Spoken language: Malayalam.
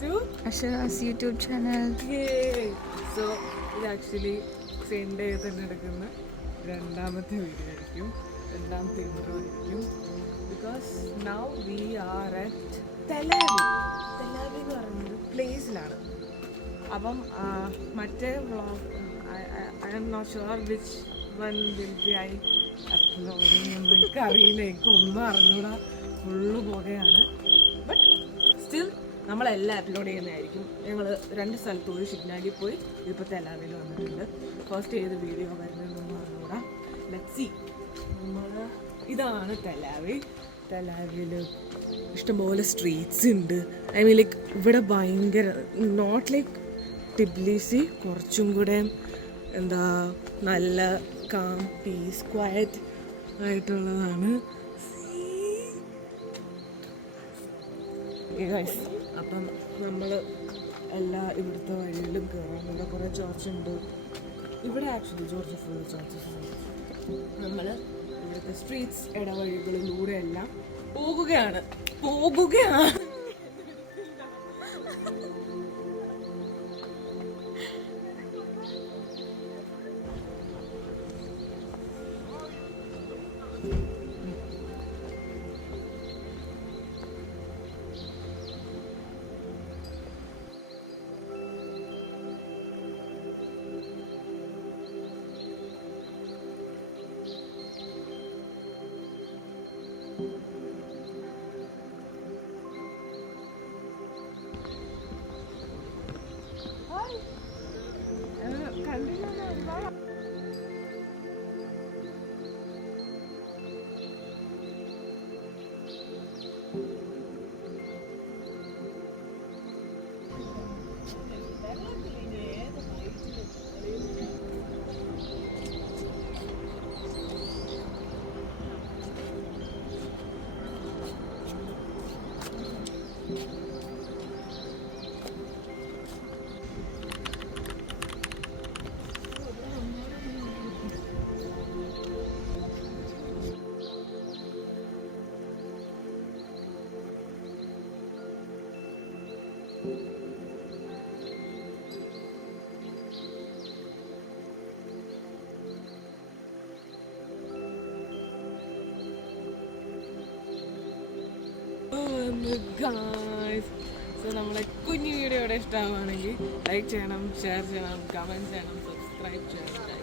to Ashara's YouTube channel. Yay! So ഇത് ആക്ച്വലി സെയിം ഡേ തന്നെ എടുക്കുന്ന രണ്ടാമത്തെ വീഡിയോ ആയിരിക്കും, രണ്ടാമത്തെ ഇൻട്രോ ആയിരിക്കും. Because now we are at Telavi. Telavi എന്ന് പറയുന്നൊരു പ്ലേസിലാണ്. അപ്പം മറ്റേ vlog I'm not sure which one will be I uploading എന്ന് എനിക്കറിയില്ല, എനിക്കൊന്നും അറിഞ്ഞൂടാ, ഫുള്ള് പുകയാണ്. ബട്ട് സ്റ്റിൽ നമ്മളെല്ലാം അപ്ലോഡ് ചെയ്യുന്നതായിരിക്കും. ഞങ്ങൾ 2 സ്ഥലത്ത് പോയി, ഷിഗ്നാഗി പോയി, ഇപ്പോൾ തെലാവിൽ വന്നിട്ടുണ്ട്. ഫസ്റ്റ് ഏത് വീഡിയോ വരുന്നതെന്നൊന്നും അറിഞ്ഞൂടാ. Let's see. ഇതാണ് തെലാവി. തെലാവിൽ ഇഷ്ടംപോലെ സ്ട്രീറ്റ്സ് ഉണ്ട്. ഐ മീൻ ലൈക്ക് ഇവിടെ ഭയങ്കര നോട്ട് ലൈക്ക് ടിബ്ലിസി, കുറച്ചും കൂടെ എന്താ നല്ല കാം പീസ് ക്വയറ്റ് ആയിട്ടുള്ളതാണ്. അപ്പം നമ്മൾ എല്ലാ ഇവിടുത്തെ വഴിയിലും കയറാം. ഇവിടെ കുറേ ചർച്ചുണ്ട്. ഇവിടെ ആക്ച്വലി ജോർജ് ഫുൾ ചർച്ചസാണ്. നമ്മൾ ഇവിടുത്തെ സ്ട്രീറ്റ്സ് ഇടവഴികളിലൂടെ എല്ലാം പോകുകയാണ്. സോ നമ്മളെ കുഞ്ഞു വീഡിയോ ഇവിടെ ഇഷ്ടമാവുകയാണെങ്കിൽ ലൈക്ക് ചെയ്യണം, ഷെയർ ചെയ്യണം, കമൻറ്റ് ചെയ്യണം, സബ്സ്ക്രൈബ് ചെയ്യണം.